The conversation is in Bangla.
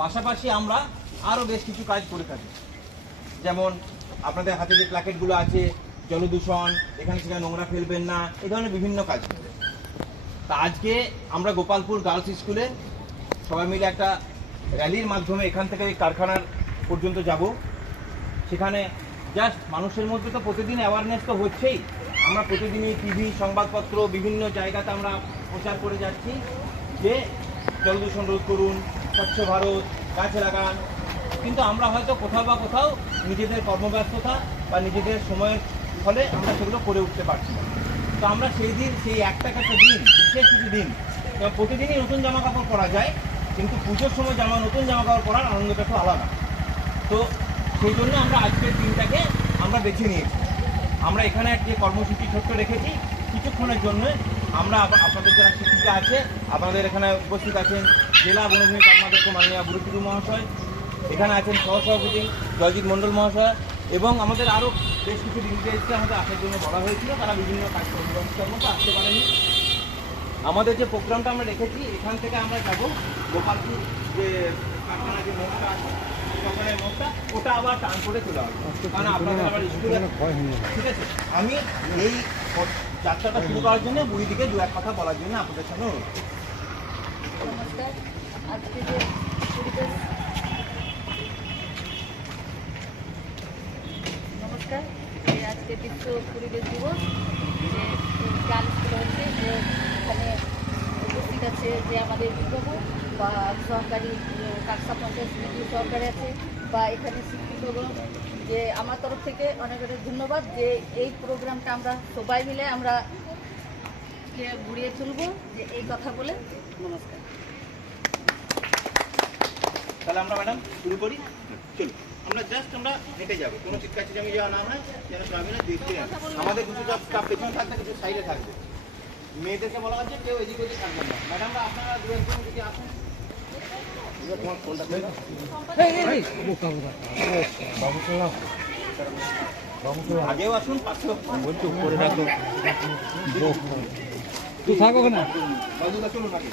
পাশাপাশি আমরা আরও বেশ কিছু কাজ করে থাকি, যেমন আপনাদের হাতে যে প্ল্যাকেটগুলো আছে, জলদূষণ, এখানে সেখানে নোংরা ফেলবেন না, এই ধরনের বিভিন্ন কাজ করে। তা আজকে আমরা গোপালপুর গার্লস স্কুলে সবাই মিলে একটা র্যালির মাধ্যমে এখান থেকে কারখানার পর্যন্ত যাব। সেখানে জাস্ট মানুষের মধ্যে তো প্রতিদিন অ্যাওয়ারনেস তো হচ্ছেই, আমরা প্রতিদিনই টিভি, সংবাদপত্র, বিভিন্ন জায়গাতে আমরা প্রচার করে যাচ্ছি যে জলদূষণ রোধ করুন, স্বচ্ছ ভারত, গাছ লাগান। কিন্তু আমরা হয়তো কোথাও বা কোথাও নিজেদের কর্মব্যস্ততা বা নিজেদের সময়ের ফলে আমরা সেগুলো করে উঠতে পারছি না। তো আমরা সেই দিন, সেই একটা দিন, বিশেষ কিছু দিন, প্রতিদিনই নতুন জামা কাপড় পরা যায়, কিন্তু পুজোর সময় নতুন জামা কাপড় পরার আনন্দটা একটু আলাদা। তো সেই জন্য আমরা আজকের দিনটাকে আমরা বেছে নিয়েছি। আমরা এখানে যে কর্মসূচি ছোট্ট রেখেছি, কিছুক্ষণের জন্য আমরা আপনাদের যারা শিক্ষিকা আছে, আপনাদের এখানে উপস্থিত আছেন জেলা বনভূমি কর্মাধ্যক্ষ মাননীয় বুড়িটুডু মহাশয়, এখানে আছেন সহসভাপতি জয়জিৎ মণ্ডল মহাশয়, এবং আমাদের আরও বেশ কিছু ডিলিগেটসকে আমাদের আসার জন্য বলা হয়েছিল, তারা বিভিন্ন কাজকর্মের মতো আসতে পারেনি। আমাদের যে প্রোগ্রামটা আমরা রেখেছি, এখান থেকে আমরা যাব গোপালপুর যে কারখানা যে মোড়টা আছে, সকালের মোড়টা, ওটা আবার টান করে চলে আসবে, কারণ আপনাদের আবার স্কুলে, ঠিক আছে? আমি এই যাত্রাটা শুরু করার জন্য বুড়িদিকে দু এক কথা বলার জন্য আপনাদের সামনে অনুরোধ করছি। নমস্কার। আজকে যে পরিবেশ, নমস্কার, যে আজকে বিশ্ব পরিবেশ দিবস, যে গান স্কুল হচ্ছে, যে এখানে উপস্থিত আছে যে আমাদের বিভাগ বা সরকারি কাকসা পঞ্চায়েত সমিতি সরকারি আছে, বা এখানে শিক্ষিতগণ, যে আমার তরফ থেকে অনেক অনেক ধন্যবাদ যে এই প্রোগ্রামটা আমরা সবাই মিলে আমরা ঘুরিয়ে তুলব, যে এই কথা বলে। নমস্কার। তাহলে আমরা ম্যাডাম শুরু করি, চলুন। আমরা জাস্ট আমরা হেঁটে যাবো, কোনো চিৎকার চেঁচামি যাওয়া না হয়, যেন গ্রামীণরা দেখতে আমাদের কিছু স্টাফ পেছনে থাকবে, কিছু সাইডে থাকবে। মেয়েদেরকে বলা হচ্ছে কেউ এদিক ওদিক থাকবেন না। ম্যাডামরা আপনারা দু একজন যদি আসেন, তোমার ফোনটা আগেও আসুন, পাশেও বলছি করে রাখো, তুই থাকো না, চলুন বাকি।